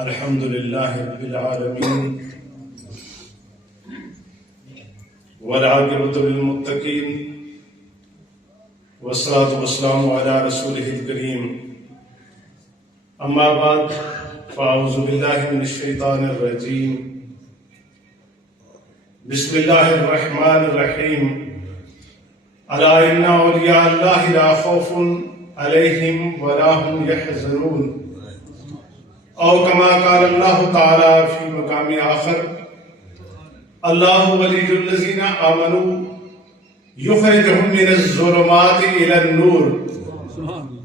الحمد لله رب العالمين والعاقبة للمتقين والصلاة والسلام على رسوله الكريم أما بعد فأعوذ بالله من الشيطان الرجيم بسم الله الرحمن الرحيم ألا إن أولياء الله لا خوف عليهم ولا هم يحزنون او كما قال الله تعالى في مقام آخر الله ولي الذين آمنوا يخرجهم من الظلمات إلى النور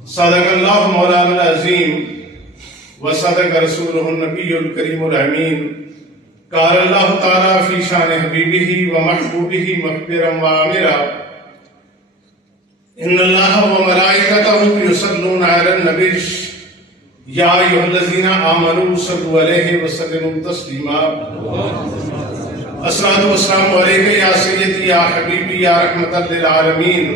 صدق الله مولانا العظيم وصدق رسوله النبي الكريم الأمين قال الله تعالى في شان حبيبه ومحبوبه مخبرا وآمرا إن الله وملائكته يصلون على النبي یا ایھا الذین آمنوا صلوا علیہ وسلموا تسلیما الصلاۃ والسلام علیک یا سیدی یا حبیبی یا رحمۃ للعالمین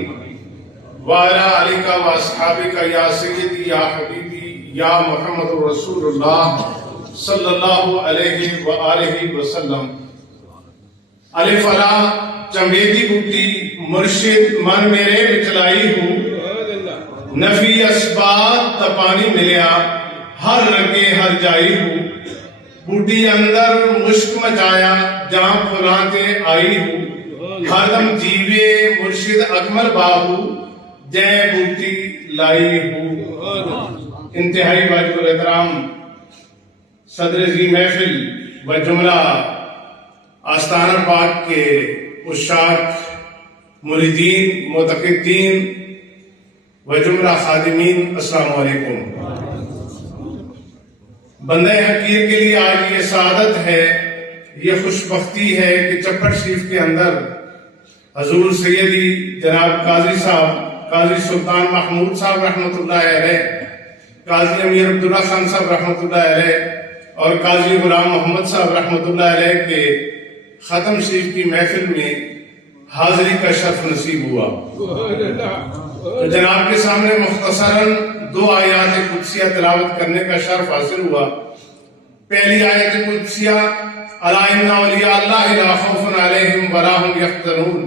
وعلی آلک واصحابک یا سیدی یا حبیبی یا محمد رسول اللہ صلی اللہ علیہ وآلہ وسلم۔ الف لا چمبیدی بوٹی مرشد من میرے بچلائی ہوں نفی اسباب تپانی ملیا ہر رنگے ہر جائی ہوں بوٹی اندر مشک مچایا جہاں پھلانتے آئی ہوں ہر دم جیوے مرشد اکمل بابو جے بوٹی لائی ہوں۔ انتہائی واجب الاحترام صدر ذی محفل و جملہ آستانہ پاک کے عشاق مریدین معتقدین و جملہ خادمین، السلام علیکم۔ بندہ حقیر کے لیے آج یہ سعادت ہے، یہ خوش بختی ہے کہ چپٹ شریف کے اندر حضور سیدی جناب قاضی صاحب قاضی سلطان محمود صاحب رحمۃ اللہ علیہ، قاضی امیر عبداللہ خان صاحب رحمۃ اللہ علیہ اور قاضی غلام محمد صاحب رحمۃ اللہ علیہ کے ختم شریف کی محفل میں حاضری کا شرف نصیب ہوا۔ تو جناب کے سامنے مختصراً 2 آیات قدسیہ تلاوت کرنے کا شرف حاصل ہوا۔ پہلی آیت قدسیہ الا ان اولیاء اللہ لا خوف علیہم ولا هم یحزنون،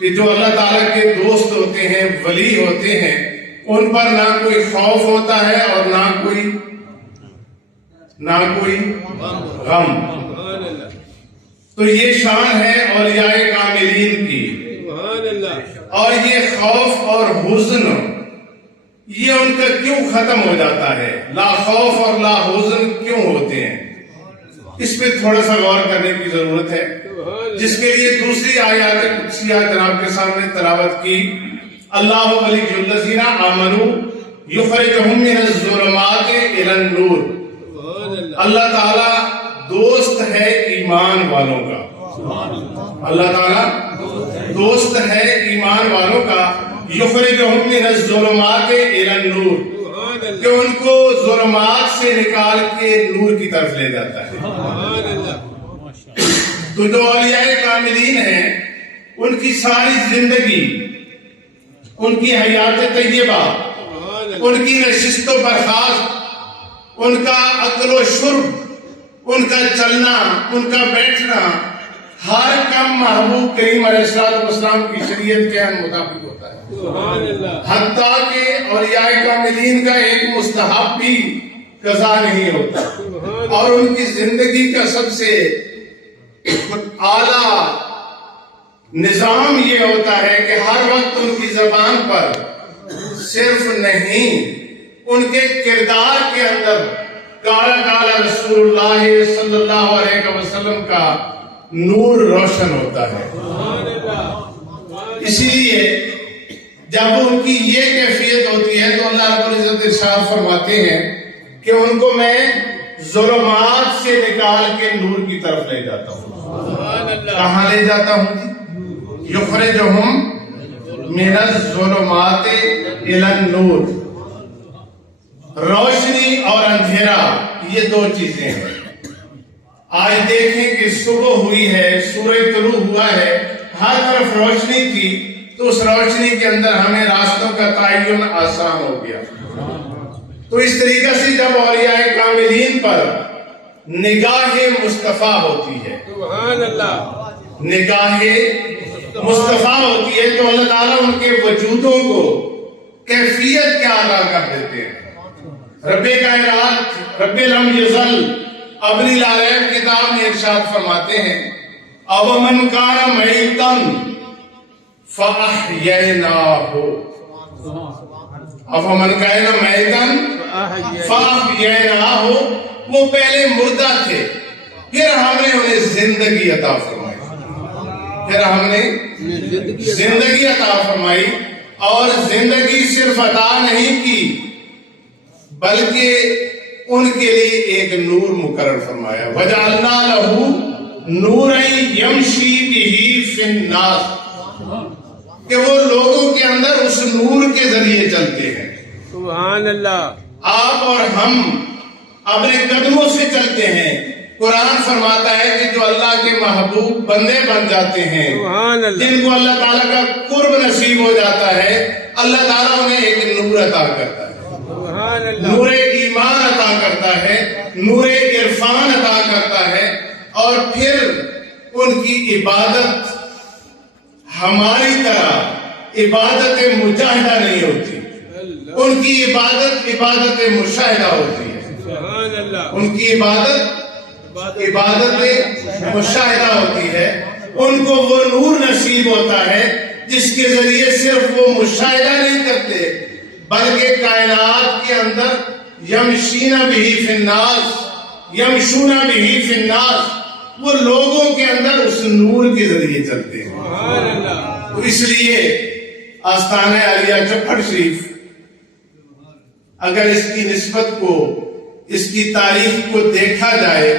کہ جو اللہ تعالیٰ کے دوست ہوتے ہیں، ولی ہوتے ہیں، ان پر نہ کوئی خوف ہوتا ہے اور نہ کوئی غم۔ تو یہ شان ہے اولیاء کاملین کی، اور یہ خوف اور حزن یہ ان کا کیوں ختم ہو جاتا ہے؟ لا خوف اور لا حزن کیوں ہوتے ہیں؟ اس پہ تھوڑا سا غور کرنے کی ضرورت ہے، جس کے لیے دوسری آیات قدسیہ جناب کے سامنے تلاوت کی۔ اللہ ولی الذین آمنوا یخرجہم من الظلمات الی النور، اللہ تعالیٰ دوست ہے ایمان والوں کا، اللہ تعالیٰ دوست ہے ایمان والوں کا، یخرجہم من الظلمات الی النور، کہ ان کو ظلمات سے نکال کے نور کی طرف لے جاتا ہے۔ تو جو اولیاء کاملین ہیں ان کی ساری زندگی، ان کی حیات طیبہ، ان کی نشست و برخاست، ان کا اکل و شرب، ان کا چلنا، ان کا بیٹھنا، ہر کم محبوب کریم علیہ السلام کی شریعت کے مطابق ہوتا ہے، حتیٰ کہ اولیاء کاملین کا ایک مستحب بھی قضا نہیں ہوتا، اور ان کی زندگی کا سب سے اعلیٰ نظام یہ ہوتا ہے کہ ہر وقت ان کی زبان پر صرف نہیں، ان کے کردار کے اندر قال رسول اللہ صلی اللہ علیہ وسلم کا نور روشن ہوتا ہے۔ اسی لیے جب ان کی یہ کیفیت ہوتی ہے تو اللہ رب العزت ارشاد فرماتے ہیں کہ ان کو میں ظلمات سے نکال کے نور کی طرف لے جاتا ہوں۔ کہاں لے جاتا ہوں؟ یخرجہم من الظلمات الی النور، روشنی اور اندھیرا یہ 2 چیزیں ہیں۔ آج دیکھیں کہ صبح ہوئی ہے، سورج طلوع ہوا ہے، ہر طرف روشنی تھی، تو اس روشنی کے اندر ہمیں راستوں کا تعین آسان ہو گیا۔ تو اس طریقے سے جب اولیاء کاملین پر نگاہ مصطفیٰ ہوتی ہے، سبحان اللہ، نگاہ مصطفیٰ ہوتی ہے، تو اللہ تعالیٰ ان کے وجودوں کو کیفیت کیا ادا کر دیتے ہیں۔ رب کائنات رب لم یزل اپنی لا ریب کتاب میں ارشاد فرماتے ہیں اَوَمَنْ كَانَ مَيْتًا فَأَحْيَيْنَاهُ، اَوَمَنْ كَانَ مَيْتًا فَأَحْيَيْنَاهُ، وہ پہلے مردہ تھے، پھر ہم نے انہیں زندگی عطا فرمائی، پھر ہم نے زندگی عطا فرمائی، اور زندگی صرف عطا نہیں کی بلکہ ان کے لیے ایک نور مقرر فرمایا، وَجَعَلْنَا لَهُ نُورًا يَمْشِي بِهِ فِي النَّاسِ، کہ وہ لوگوں کے اندر اس نور کے ذریعے چلتے ہیں۔ سبحان اللہ، آپ اور ہم اپنے قدموں سے چلتے ہیں۔ قرآن فرماتا ہے کہ جو اللہ کے محبوب بندے بن جاتے ہیں، سبحان اللہ، جن کو اللہ تعالیٰ کا قرب نصیب ہو جاتا ہے، اللہ تعالیٰ انہیں ایک نور عطا کرتا ہے، سبحان اللہ، نور ایمان عطا کرتا ہے، نور عرفان عطا کرتا ہے، اور پھر ان کی عبادت ہماری طرح عبادت مجاہدہ نہیں ہوتی، ان کی عبادت مشاہدہ ہوتی ہے، سبحان اللہ، ان کی عبادت مشاہدہ ہوتی ہے، ان کو وہ نور نصیب ہوتا ہے جس کے ذریعے صرف وہ مشاہدہ نہیں کرتے بلکہ کائنات کے اندر یمشون بہ فی الناس، وہ لوگوں کے اندر اس نور کے ذریعے چلتے ہیں۔ سبحان اللہ، تو اس لیے آستانہ عالیہ چپڑ شریف اگر اس کی نسبت کو، اس کی تاریخ کو دیکھا جائے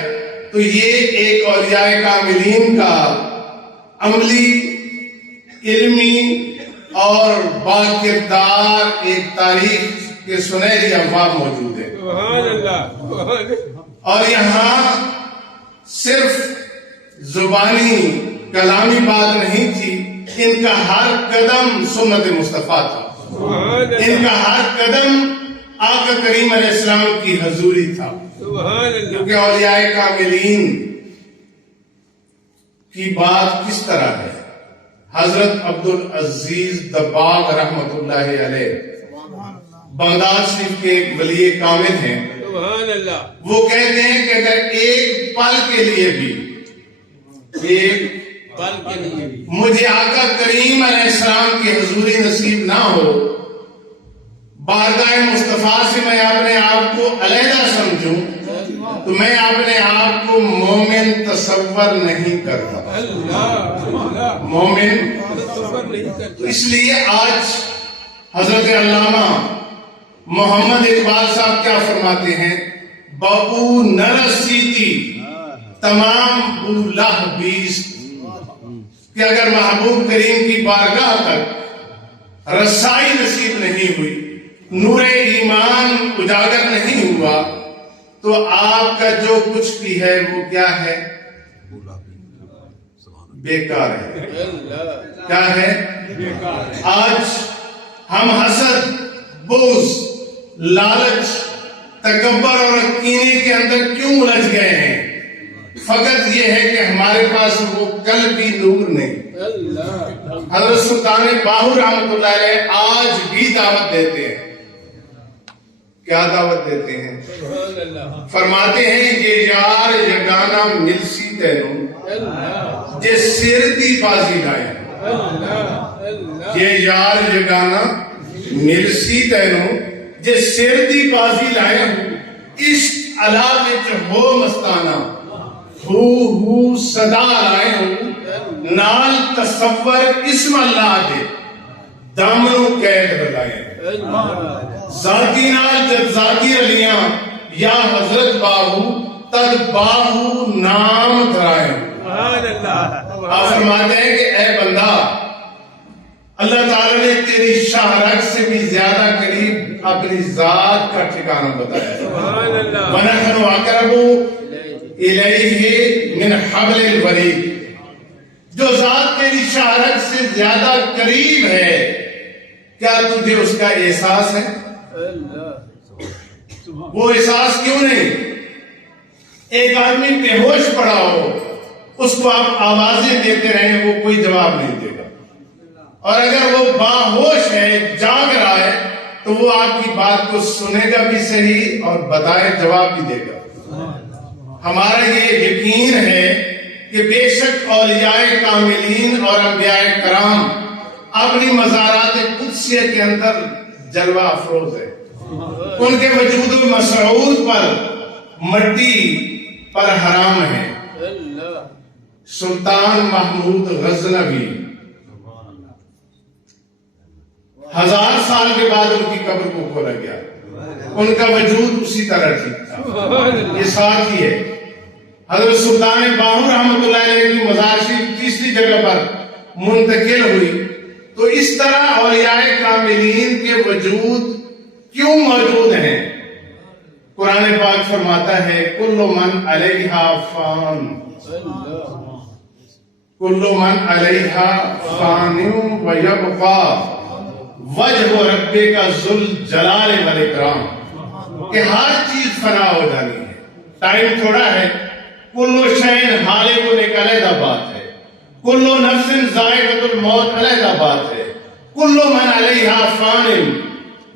تو یہ ایک اولیاء کاملین کا عملی، علمی اور باکردار ایک تاریخ کے سنہری ابواب موجود ہے، سبحان اللہ، اور یہاں صرف زبانی کلامی بات نہیں تھی، ان کا ہر قدم سنت مصطفیٰ تھا، سبحان ان اللہ، کا ہر قدم آقا کریم علیہ السلام کی حضوری تھا، سبحان اللہ، کیونکہ اولیاء کاملین کی بات کس طرح ہے۔ حضرت عبدالعزیز دباغ رحمت اللہ علیہ بغداد شریف کے ایک ولی کامل ہیں، سبحان اللہ، وہ کہتے ہیں کہ اگر ایک پل کے لیے بھی، ایک پل کے لیے بھی مجھے آقا کریم علیہ السلام کی حضوری نصیب نہ ہو، بارگاہ مصطفیٰ سے میں اپنے آپ کو علیحدہ سمجھوں، تو میں اپنے آپ کو مومن تصور نہیں کرتا، اللہ، مومن۔ تصور نہیں کرتا، اس لیے آج حضرت علامہ محمد اقبال صاحب کیا فرماتے ہیں، بہو نرسیتی تمام بولہ بیست، کہ اگر محبوب کریم کی بارگاہ تک رسائی نصیب نہیں ہوئی، نور ایمان اجاگر نہیں ہوا، تو آپ کا جو کچھ بھی ہے وہ کیا ہے، بیکار ہے۔ کیا ہے؟ آج ہم حسد، بغض، لالچ، تکبر اور کینے کے اندر کیوں الجھ گئے ہیں؟ فقط یہ ہے کہ ہمارے پاس وہ قلبی نور نہیں۔ حضرت سلطان باہو رحمت اللہ علیہ آج بھی دعوت دیتے ہیں، کیا دعوت دیتے ہیں؟ فرماتے ہیں یہ یار یگانا ملسی تینوں جے سر دی بازی لائے، یہ یار یگانا ملسی تینوں جے سر دی بازی لائے، عشق علا وچ ہو مستانہ ہو صدا لائے ہوں، نال تصور اسم اللہ دے دامنوں قید بلائے، ذاتی نال جب ذاتی علیاں یا حضرت باہو تد باہو نام دھرائے۔ آپ فرماتے ہیں کہ اے بندہ، اللہ تعالیٰ نے تیری شاہرگ سے بھی زیادہ قریب اپنی ذات کا ٹھکانہ بتایا ہے۔ وَنَحْنُ أَقْرَبُ إِلَيْهِ مِنْ حَبْلِ الْوَرِيدِ، جو ذات تیری شاہرگ سے زیادہ قریب ہے، کیا تجھے اس کا احساس ہے؟ وہ احساس کیوں نہیں؟ ایک آدمی بے ہوش پڑا ہو، اس کو آپ آوازیں دیتے رہیں، وہ کوئی جواب نہیں دے گا، اور اگر وہ باہوش ہے، جاگ رہا ہے، تو وہ آپ کی بات کو سنے گا بھی صحیح اور بتائے جواب بھی دے گا۔ ہمارا یہ یقین ہے کہ بے شک اولیاء کاملین اور انبیاء کرام اپنی مزارات قدسیہ کے اندر جلوہ افروز ہے۔ ان کے وجود مسعود پر مٹی پر حرام ہے۔ اللہ سلطان محمود غزنوی 1000 سال کے بعد ان کی قبر کو کھولا گیا، ان کا وجود اسی طرح ٹھیک تھا۔ یہ ساتھ ہی ہے۔ حضرت سلطان باہو رحمۃ اللہ علیہ کی مزار شریف تیسری جگہ پر منتقل ہوئی، تو اس طرح اولیاء کاملین کے وجود کیوں موجود ہیں؟ قرآن پاک فرماتا ہے کل من علیہا فان، کل من علیہا فان ویبقا وجہ ربک ذو الجلال والاکرام، کہ ہر چیز فنا ہو جانی ہے، ٹائم تھوڑا ہے۔ کلو شیء ہالک ایک علیحدہ بات ہے، کلو نفس ذائقۃ الموت علیحدہ بات ہے، کلو من علیہا فان،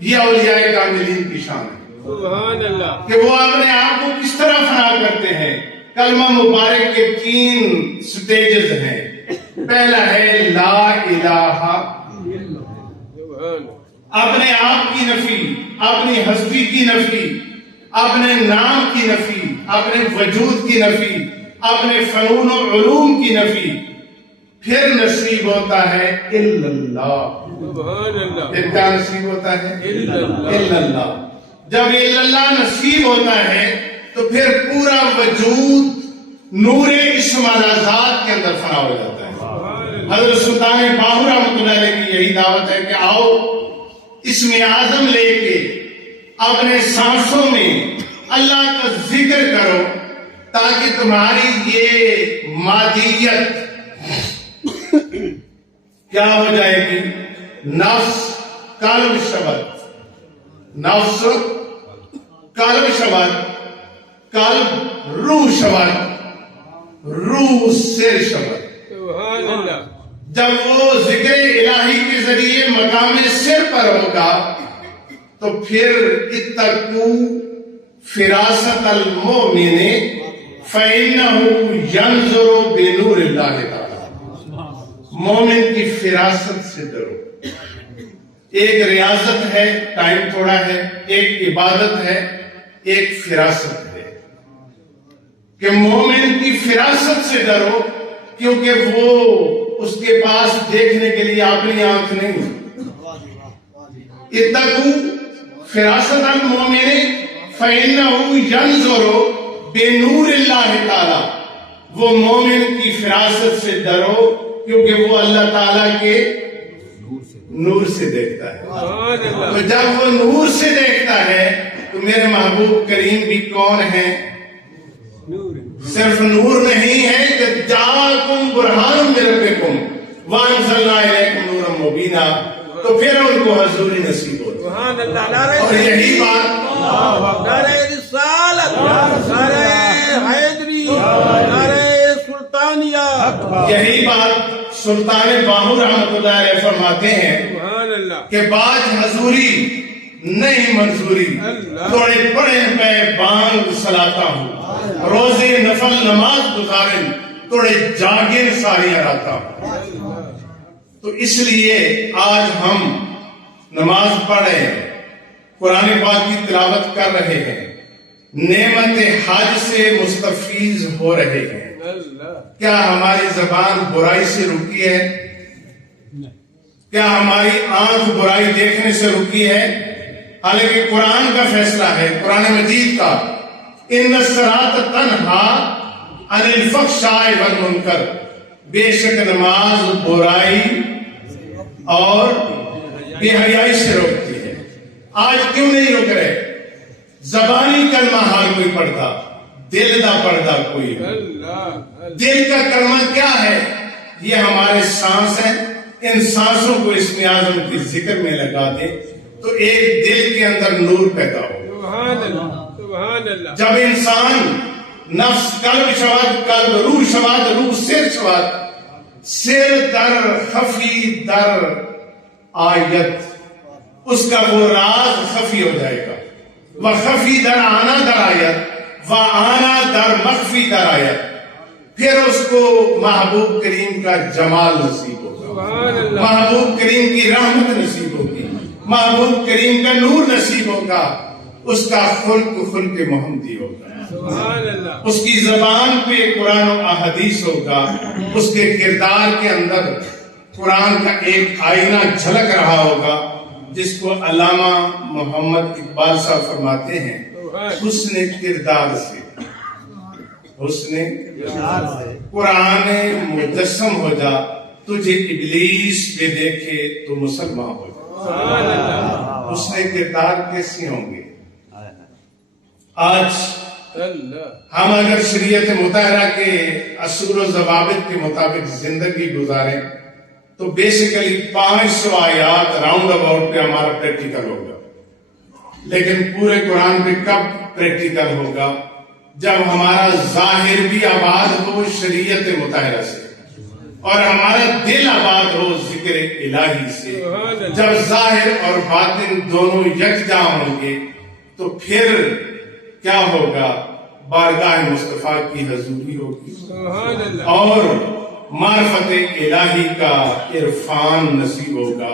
یہ اولیاء کاملین کی شان ہے سبحان اللہ کہ وہ اپنے آپ کو کس طرح فنا کرتے ہیں۔ کلمہ مبارک کے 3 سٹیجز ہیں۔ پہلا ہے لا الہ، اپنے آپ کی نفی، اپنی ہستی کی نفی، اپنے نام کی نفی، اپنے وجود کی نفی، اپنے فنون و علوم کی نفی۔ پھر نصیب ہوتا ہے الا اللہ، سبحان اللہ پھر کیا نصیب ہوتا ہے؟ الا اللہ۔ الا اللہ۔ جب الا اللہ نصیب ہوتا ہے تو پھر پورا وجود نور اسم والا ذات کے اندر فنا ہو جاتا ہے۔ حضرت سلطان باہو رحمۃ اللہ علیہ کی یہی دعوت ہے کہ آؤ اسم اعظم لے کے اپنے سانسوں میں اللہ کا ذکر کرو، تاکہ تمہاری یہ مادیت کیا ہو جائے گی؟ نفس قلب شبد، نفس قلب شبد، قلب روح شبد، روح سر شبد۔ سبحان اللہ جب وہ ذکر الہی کے ذریعے مقام سر پر ہوگا تو پھر اتقوا فراست المؤمن فإنه ينظر بنور اللہ تعالی، مومن کی فراست سے ڈرو۔ ایک ریاضت ہے، ٹائم تھوڑا ہے، ایک عبادت ہے، ایک فراست ہے کہ مومن کی فراست سے ڈرو، کیونکہ وہ اس کے پاس دیکھنے کے لیے اپنی آنکھ نہیں۔ اتقوا فراست المؤمن فإنه ينظر بنور اللہ تعالی، وہ مومن کی فراست سے ڈرو کیونکہ وہ اللہ تعالیٰ کے نور سے دیکھتا ہے۔ سبحان اللہ تو جب وہ نور سے دیکھتا ہے تو میرے محبوب کریم بھی کون ہیں؟ صرف نور نہیں ہے کہ جاءکم برہان من ربکم وانزلنا الیکم نورا مبینا، تو پھر ان کو حضوری نصیب ہوتی ہے۔ سبحان اللہ نعرہ اور یہی بات نعرہ رسالت، نعرہ حیدری، نعرہ سلطانیہ۔ یہی بات سلطان باہو رحمۃ اللہ علیہ فرماتے ہیں سبحان اللہ کہ باج حضوری نہیں منظوری، تھوڑے پڑے پہ بانگ سلاتا ہوں، روزے نفل نماز گزارن تھوڑے جاگن ساریاں راتا ہوں۔ تو اس لیے آج ہم نماز پڑھ رہے ہیں، قرآن پاک کی تلاوت کر رہے ہیں، نعمت حج سے مستفیض ہو رہے ہیں۔ اللہ کیا ہماری زبان برائی سے رکی ہے؟ کیا ہماری آنکھ برائی دیکھنے سے رکی ہے؟ حالانکہ قرآن کا فیصلہ ہے، قرآن مجید کا، ان الصلاۃ تنہا عن الفحشاء والمنکر، بے شک نماز برائی اور بے حیائی سے روکتی ہے۔ آج کیوں نہیں روک رہے؟ زبانی کلمہ ہر کوئی پڑھتا، دل دا پڑھتا کوئی۔ اللہ دل کا کلمہ کیا ہے؟ یہ ہمارے سانس ہیں، ان سانسوں کو اسم اعظم کے ذکر میں لگا دیں تو ایک دل کے اندر نور پیدا ہو۔ سبحان اللہ سبحان اللہ جب انسان نفس قلب شود قلب روح شود روح سر شود سر در خفی در آیت اس کا وہ راز خفی ہو جائے گا وہ خفی در آنا در آیت وہ آنا در مخفی در آیت پھر اس کو محبوب کریم کا جمال نصیب ہوگا سبحان اللہ محبوب کریم کی رحمت نصیب ہوگی محبوب کریم کا نور نصیب ہوگا اس کا خلق محمدی ہوگا سبحان اللہ اس کی زبان پہ قرآن و احادیث ہوگا اس کے کردار کے اندر قرآن کا ایک آئینہ جھلک رہا ہوگا جس کو علامہ محمد اقبال صاحب فرماتے ہیں حسن کردار سے حسن قرآن مجسم ہو جا تجھے ابلیس پہ دیکھے تو مسلمان ہو جا سبحان اللہ حسن کردار کیسے ہوں گے آج اللہ ہم اگر شریعت مطہرہ کے اصول و ضوابط کے مطابق زندگی گزاریں تو بیسیکلی 500 آیات راؤنڈ اباؤٹ پہ ہمارا پریکٹیکل ہوگا لیکن پورے قرآن پہ کب پریکٹیکل ہوگا جب ہمارا ظاہر بھی آباد ہو شریعت مطہرہ سے اور ہمارا دل آباد ہو ذکر الہی سے جب ظاہر اور باطن دونوں یکجا ہوں گے تو پھر کیا ہوگا بارگاہ مصطفیٰ کی حضوری ہوگی سبحان اللہ اور معرفت الہی کا عرفان نصیب ہوگا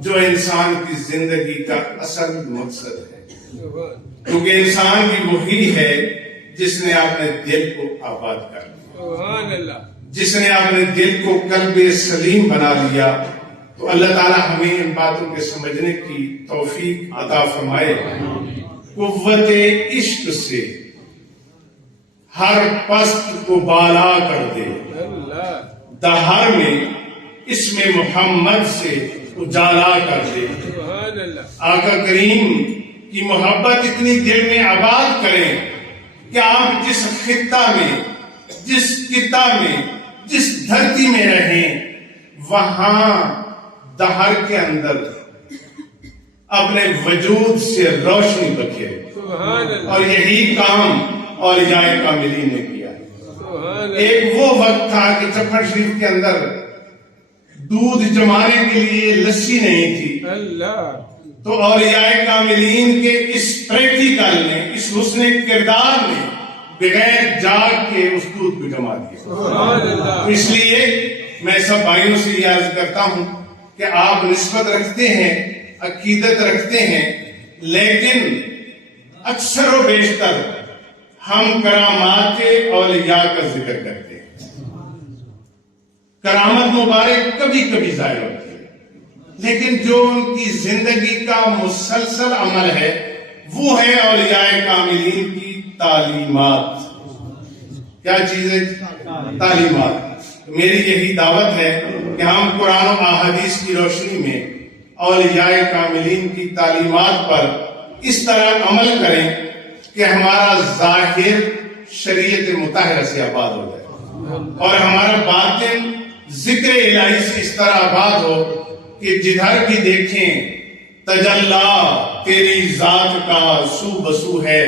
جو انسان کی زندگی کا اصل مقصد ہے کیونکہ انسان بھی وہی ہے جس نے اپنے دل کو آباد کر لیا سبحان اللہ جس نے اپنے دل کو قلب سلیم بنا لیا تو اللہ تعالی ہمیں ان باتوں کے سمجھنے کی توفیق عطا فرمائے قوت عشق سے ہر پست کو بالا کر دے اللہ دہر میں اسم محمد سے اجالا کر دے سبحان اللہ آقا کریم کی محبت اتنی دل میں آباد کریں کہ آپ جس خطہ میں جس خطہ میں جس دھرتی میں رہیں وہاں دہر کے اندر اپنے وجود سے روشنی بکھیرے سبحان اللہ اور یہی کام اولیاء کاملین نے کیا سبحان اللہ ایک وہ وقت تھا کہ چپڑ شریف کے اندر دودھ جمانے کے لیے لسی نہیں تھی اللہ تو اولیاء کاملین کے اس پریکٹیکل نے اس حسن کردار نے بغیر جاگ کے اس دودھ کو جما دیا سبحان اللہ اس لیے میں سب بھائیوں سے یہ عرض کرتا ہوں کہ آپ نسبت رکھتے ہیں عقیدت رکھتے ہیں لیکن اکثر و بیشتر ہم کرامات اولیاء کا ذکر کرتے ہیں کرامت مبارک کبھی کبھی ظاہر ہوتی ہے لیکن جو ان کی زندگی کا مسلسل عمل ہے وہ ہے اولیاء کاملین کی تعلیمات کیا چیز ہے تعلیمات میری یہی دعوت ہے کہ ہم قرآن و احادیث کی روشنی میں اولیاء کاملین کی تعلیمات پر اس طرح عمل کریں کہ ہمارا ظاہر شریعت مطہرہ سے آباد ہو جائے اور ہمارا باطن ذکر الہی سے اس طرح آباد ہو کہ جدھر بھی دیکھیں تجلا تیری ذات کا سو بسو ہے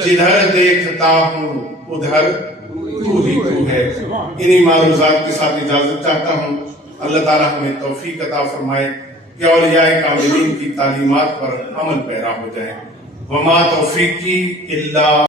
جدھر دیکھتا ہوں ادھر تو ہی تو ہے انہی معروضات کے ساتھ اجازت چاہتا ہوں اللہ تعالی ہمیں توفیق عطا فرمائے کہ اولیاء کاملین کی تعلیمات پر عمل پیرا ہو جائیں وما توفیقی الا